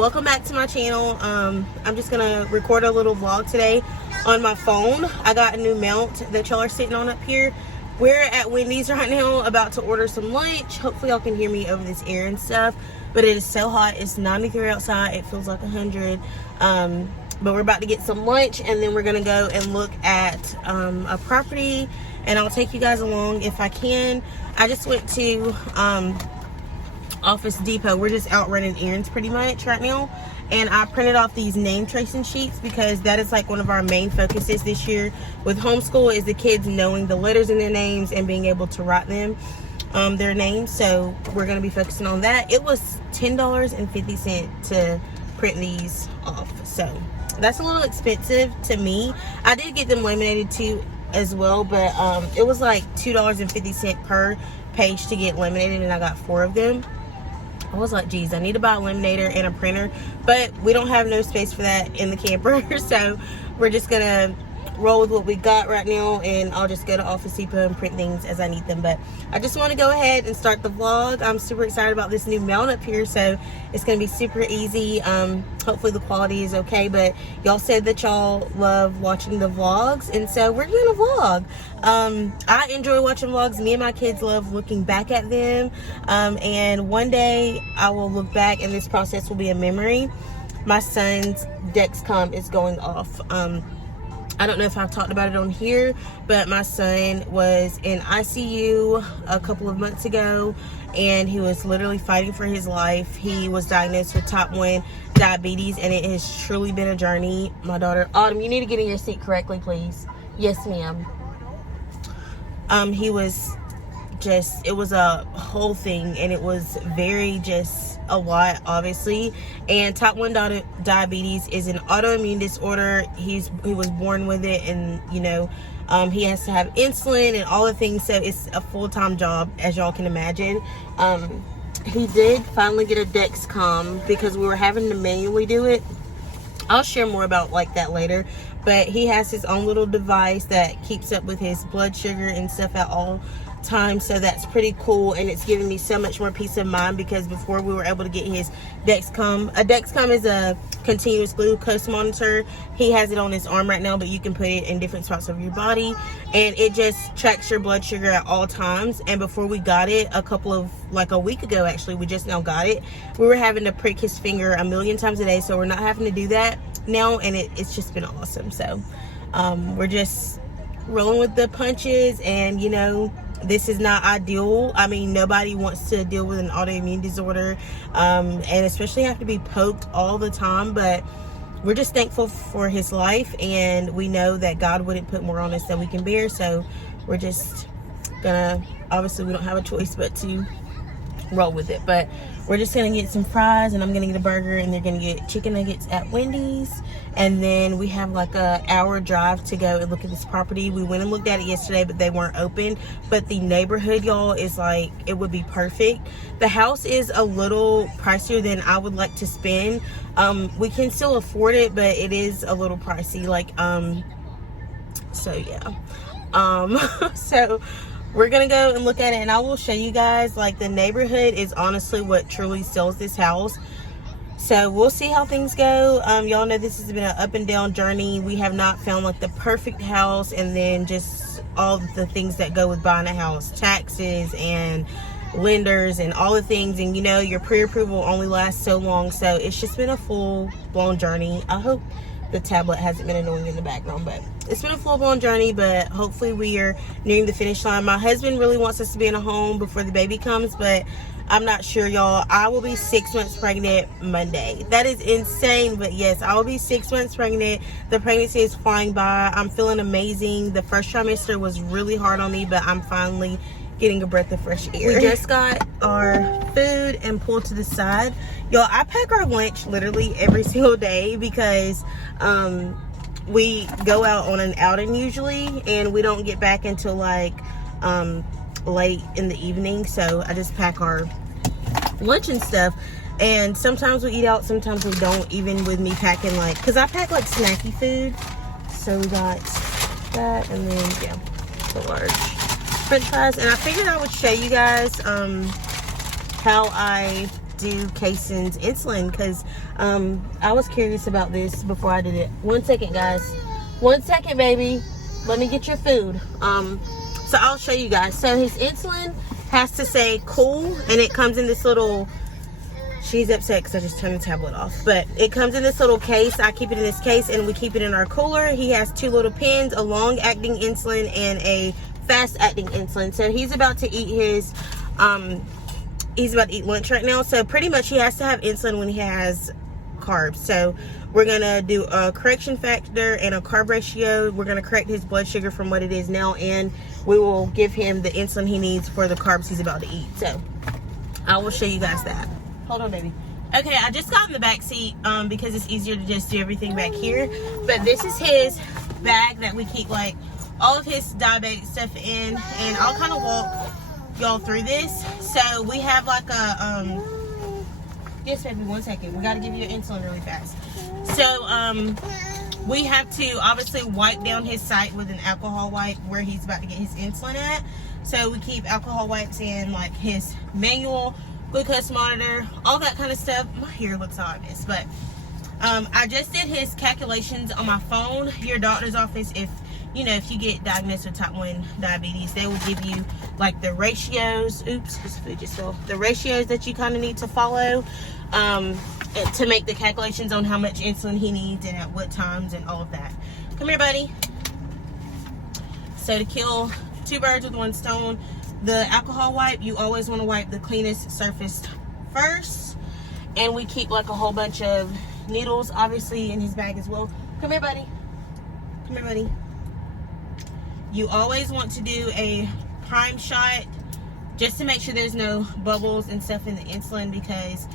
welcome back to my channel. I'm just gonna record a little vlog today on my phone. I got a new mount that y'all are sitting on up here. We're at Wendy's right now about to order some lunch. Hopefully y'all can hear me over this air and stuff, but it is so hot. It's 93 outside. It feels like 100. But we're about to get some lunch, and then we're gonna go and look at a property, and I'll take you guys along if I can. I just went to Office Depot. We're just out running errands pretty much right now, and I printed off these name tracing sheets because that is like one of our main focuses this year with homeschool, is the kids knowing the letters in their names and being able to write them their names. So we're going to be focusing on that. It was $10.50 to print these off, so that's a little expensive to me. I did get them laminated too as well, but it was like $2.50 per page to get laminated, and I got 4 of them. I was like, geez, I need to buy a laminator and a printer, but we don't have no space for that in the camper. So we're just gonna roll with what we got right now, and I'll just go to Office Depot and print things as I need them. But I just want to go ahead and start the vlog. I'm super excited about this new mount up here, so it's gonna be super easy. Hopefully the quality is okay, but y'all said that y'all love watching the vlogs, and so we're doing a vlog. I enjoy watching vlogs. Me and my kids love looking back at them, and one day I will look back and this process will be a memory. My son's Dexcom is going off. I don't know if I've talked about it on here, but my son was in ICU a couple of months ago, and he was literally fighting for his life. He was diagnosed with type 1 diabetes, and it has truly been a journey. My daughter, Autumn, you need to get in your seat correctly, please. Yes, ma'am. He was just, it was a whole thing, and it was very just a lot, obviously. And type 1 diabetes is an autoimmune disorder. He was born with it, and you know, he has to have insulin and all the things, so it's a full-time job, as y'all can imagine. He did finally get a Dexcom because we were having to manually do it. I'll share more about like that later, but he has his own little device that keeps up with his blood sugar and stuff at all time, so that's pretty cool, and it's giving me so much more peace of mind, because before we were able to get his Dexcom. A Dexcom is a continuous glucose monitor. He has it on his arm right now, but you can put it in different spots of your body, and it just tracks your blood sugar at all times. And before we got it, a week ago actually, we just now got it, we were having to prick his finger a million times a day, so we're not having to do that now, and it's just been awesome. So we're just rolling with the punches, and you know, this is not ideal. I mean, nobody wants to deal with an autoimmune disorder, and especially have to be poked all the time, but we're just thankful for his life, and we know that God wouldn't put more on us than we can bear. So we're just gonna, obviously we don't have a choice but to roll with it. But we're just gonna get some fries, and I'm gonna get a burger, and they're gonna get chicken nuggets at Wendy's, and then we have like a hour drive to go and look at this property. We went and looked at it yesterday, but they weren't open. But the neighborhood, y'all, is like, it would be perfect. The house is a little pricier than I would like to spend. We can still afford it, but it is a little pricey, like so yeah. So we're gonna go and look at it, and I will show you guys. Like, the neighborhood is honestly what truly sells this house. So we'll see how things go. Y'all know this has been an up and down journey. We have not found like the perfect house, and then just all the things that go with buying a house, taxes and lenders and all the things. And you know, your pre-approval only lasts so long, so it's just been a full-blown journey. I hope the tablet hasn't been annoying in the background, but it's been a full-blown journey, but hopefully we are nearing the finish line. My husband really wants us to be in a home before the baby comes, but I'm not sure, y'all. I will be 6 months pregnant Monday. That is insane, but yes, I will be 6 months pregnant. The pregnancy is flying by. I'm feeling amazing. The first trimester was really hard on me, but I'm finally getting a breath of fresh air. We just got our food and pulled to the side. Y'all, I pack our lunch literally every single day because we go out on an outing usually, and we don't get back until like late in the evening. So I just pack our lunch and stuff, and sometimes we eat out, sometimes we don't, even with me packing, like, because I pack like snacky food. So we got that, and then yeah, the large French fries. And I figured I would show you guys how I do Kaysen's insulin, because I was curious about this before I did it. 1 second, guys. 1 second, baby. Let me get your food. So I'll show you guys. So his insulin has to say cool, and it comes in this little, she's upset because I just turned the tablet off, but it comes in this little case. I keep it in this case, and we keep it in our cooler. He has 2 little pens, a long-acting insulin and a fast-acting insulin. So he's about to eat his lunch right now. So pretty much he has to have insulin when he has carbs. So we're gonna do a correction factor and a carb ratio. We're gonna correct his blood sugar from what it is now, and we will give him the insulin he needs for the carbs he's about to eat. So I will show you guys that. Hold on, baby. Okay, I just got in the back seat because it's easier to just do everything back here. But this is his bag that we keep like all of his diabetic stuff in, and I'll kind of walk y'all through this. So we have like a yes, baby, 1 second. We got to give you your insulin really fast. So we have to obviously wipe down his site with an alcohol wipe where he's about to get his insulin at. So we keep alcohol wipes in like his manual, glucose monitor, all that kind of stuff. My hair looks obvious, but I just did his calculations on my phone. Your doctor's office, if you know, if you get diagnosed with type 1 diabetes, they will give you like the ratios. Oops, this food just fell. The ratios that you kind of need to follow to make the calculations on how much insulin he needs and at what times and all of that. Come here, buddy. So to kill 2 birds with 1 stone, the alcohol wipe, you always want to wipe the cleanest surface first. And we keep like a whole bunch of needles obviously in his bag as well. Come here, buddy. Come here, buddy. You always want to do a prime shot just to make sure there's no bubbles and stuff in the insulin, because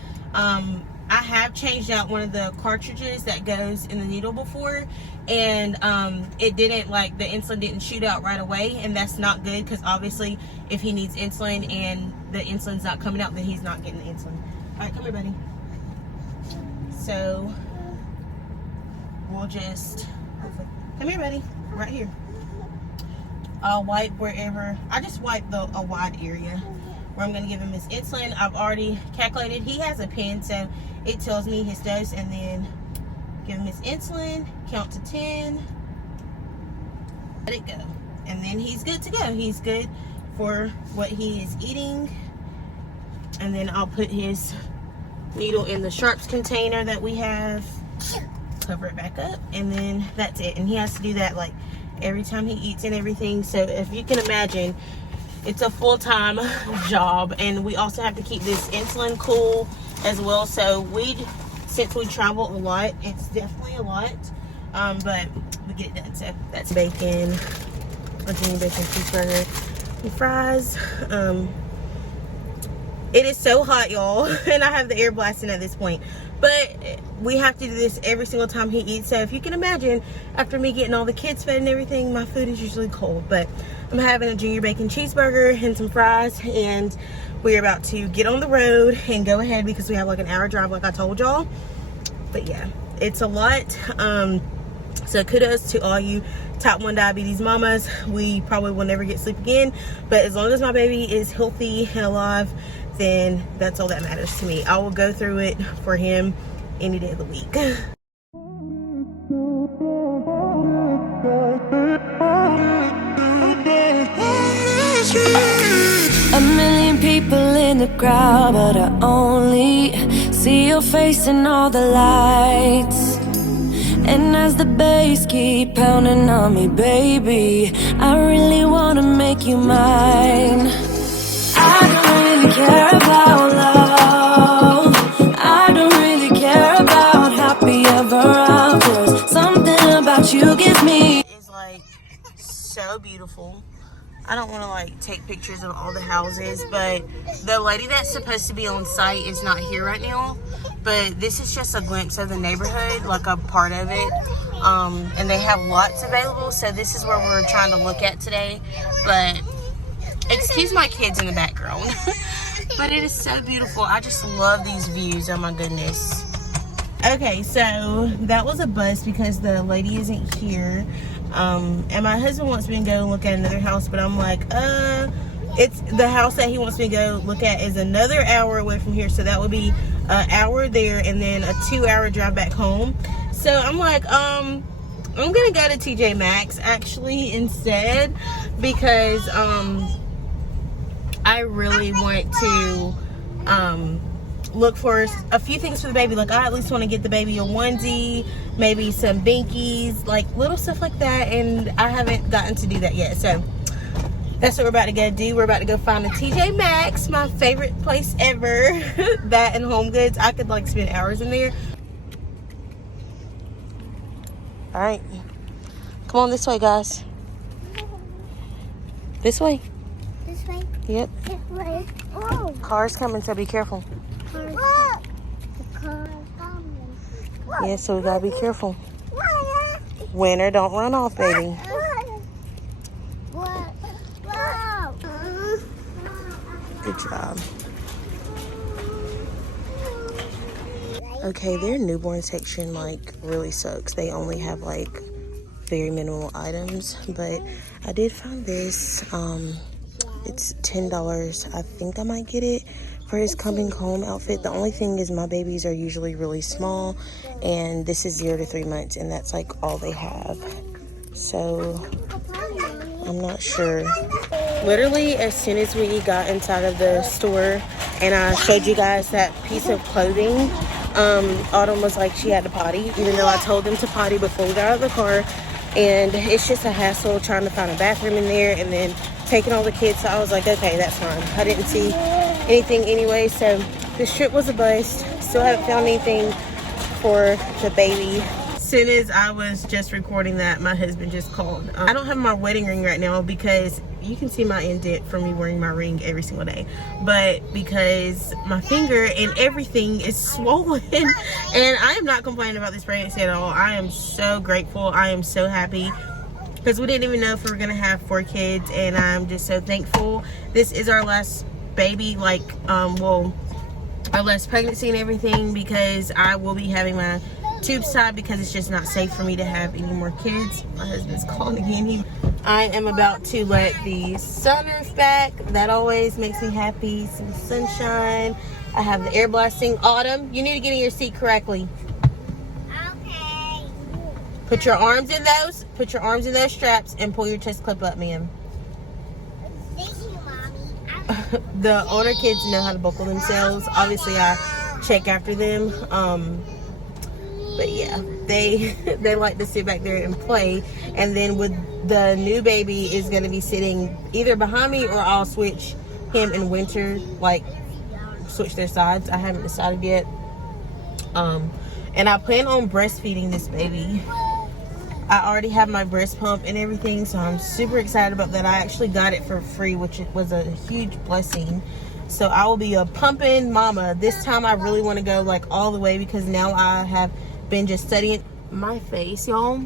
I have changed out one of the cartridges that goes in the needle before, and it didn't, like, the insulin didn't shoot out right away, and that's not good, because obviously if he needs insulin and the insulin's not coming out, then he's not getting the insulin. All right, come here, buddy. So we'll just come here, buddy, right here. I'll wipe wherever. I just wipe a wide area where I'm going to give him his insulin. I've already calculated. He has a pen, so it tells me his dose, and then give him his insulin, count to 10, let it go, and then he's good to go. He's good for what he is eating. And then I'll put his needle in the sharps container that we have, cover it back up, and then that's it. And he has to do that like every time he eats and everything. So if you can imagine, it's a full-time job, and we also have to keep this insulin cool as well. So since we travel a lot, it's definitely a lot, but we get it done. So that's bacon, a Junior bacon cheeseburger, and fries. It is so hot, y'all, and I have the air blasting at this point, but we have to do this every single time he eats. So if you can imagine, after me getting all the kids fed and everything, my food is usually cold. But I'm having a Junior bacon cheeseburger and some fries, and we're about to get on the road and go ahead because we have like an hour drive like I told y'all. But yeah, it's a lot. So kudos to all you type 1 diabetes mamas. We probably will never get sleep again, but as long as my baby is healthy and alive, then that's all that matters to me. I will go through it for him any day of the week. A million people in the crowd, but I only see your face in all the lights. And as the bass keep pounding on me, baby, I really wanna make you mine. I don't really care about love. I don't really care about happy ever afters. Something about you gives me. It's like so beautiful. I don't want to like take pictures of all the houses, but the lady that's supposed to be on site is not here right now. But this is just a glimpse of the neighborhood, like a part of it. And they have lots available, so this is where we're trying to look at today. But excuse my kids in the background. But it is so beautiful. I just love these views. Oh my goodness. Okay, so that was a bus because the lady isn't here. And my husband wants me to go and look at another house, but I'm like, it's the house that he wants me to go look at is another hour away from here, so that would be an hour there and then a 2-hour drive back home. So I'm like, I'm gonna go to TJ Maxx actually instead, because I really want to look for a few things for the baby. Like, I at least want to get the baby a onesie, maybe some binkies, like little stuff like that, and I haven't gotten to do that yet. So that's what we're about to go do. We're about to go find a TJ Maxx, my favorite place ever. That and Home Goods. I could like spend hours in there. All right, come on this way, guys. This way. This way? Yep. This way. Oh. Car's coming, so be careful. Look. The car's coming. Yeah, so we gotta be careful. Winner, don't run off, baby. Good job. Okay, their newborn section like really sucks. They only have like very minimal items, but I did find this. It's $10. I think I might get it for his coming home outfit. The only thing is my babies are usually really small, and this is 0 to 3 months, and that's like all they have. So I'm not sure. Literally, as soon as we got inside of the store and I showed you guys that piece of clothing, Autumn was like she had to potty, even though I told them to potty before we got out of the car. And it's just a hassle trying to find a bathroom in there and then taking all the kids. So I was like, okay, that's fine. I didn't see anything anyway, so this trip was a bust. Still haven't found anything for the baby. As soon as I was just recording that, my husband just called. I don't have my wedding ring right now because you can see my indent from me wearing my ring every single day, but because my finger and everything is swollen, and I am not complaining about this pregnancy at all. I am so grateful. I am so happy, because we didn't even know if we were gonna have 4 kids, and I'm just so thankful. This is our last baby, like well, our last pregnancy and everything, because I will be having my tubes tied because it's just not safe for me to have any more kids. My husband's calling again. I am about to let the sunroof back. That always makes me happy. Some sunshine. I have the air blasting. Autumn, you need to get in your seat correctly. Okay. Put your arms in those. Put your arms in those straps and pull your chest clip up, ma'am. Thank you, Mommy. The older kids know how to buckle themselves. Obviously, I check after them. But yeah, they like to sit back there and play. And then with the new baby is going to be sitting either behind me, or I'll switch him and Winter, like switch their sides. I haven't decided yet. And I plan on breastfeeding this baby. I already have my breast pump and everything, so I'm super excited about that. I actually got it for free, which was a huge blessing. So I will be a pumping mama. This time I really want to go like all the way, because now I have been just studying my face, y'all.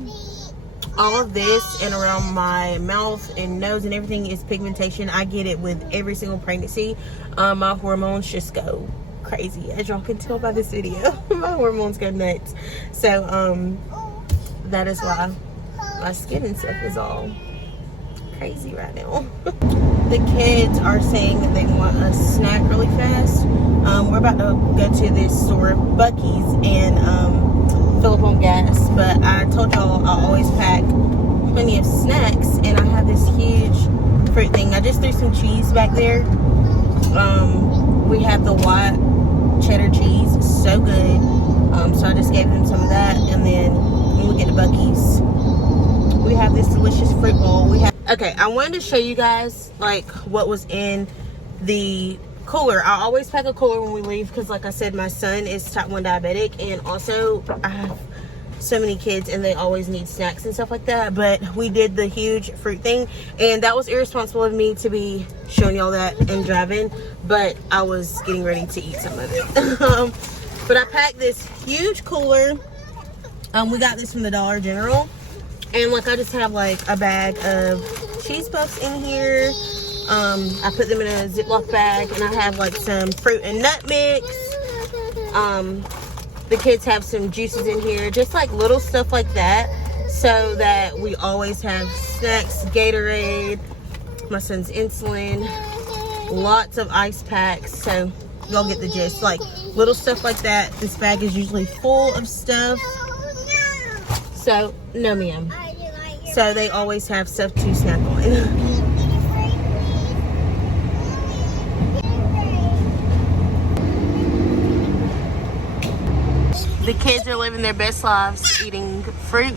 All of this and around my mouth and nose and everything is pigmentation. I get it with every single pregnancy. My hormones just go crazy, as y'all can tell by this video. My hormones go nuts. So that is why my skin and stuff is all crazy right now. The kids are saying that they want a snack really fast. We're about to go to this store, Buc-ee's, and fill up on gas. But I told y'all I always pack plenty of snacks, and I have this huge fruit thing. I just threw some cheese back there. We have the white cheddar cheese, so good. So I just gave them some of that, and then when we get to Buc-ee's, we have this delicious fruit bowl. Okay, I wanted to show you guys like what was in the cooler. I always pack a cooler when we leave, because like I said, my son is type 1 diabetic, and also I have so many kids and they always need snacks and stuff like that. But we did the huge fruit thing, and that was irresponsible of me to be showing y'all that and driving, but I was getting ready to eat some of it. But I packed this huge cooler. We got this from the Dollar General, and like I just have like a bag of cheese puffs in here. I put them in a Ziploc bag, and I have like some fruit and nut mix. The kids have some juices in here, just like little stuff like that, so that we always have snacks, Gatorade, my son's insulin, lots of ice packs, so y'all get the gist. Like little stuff like that. This bag is usually full of stuff. So no ma'am. So they always have stuff to snack on. The kids are living their best lives eating fruit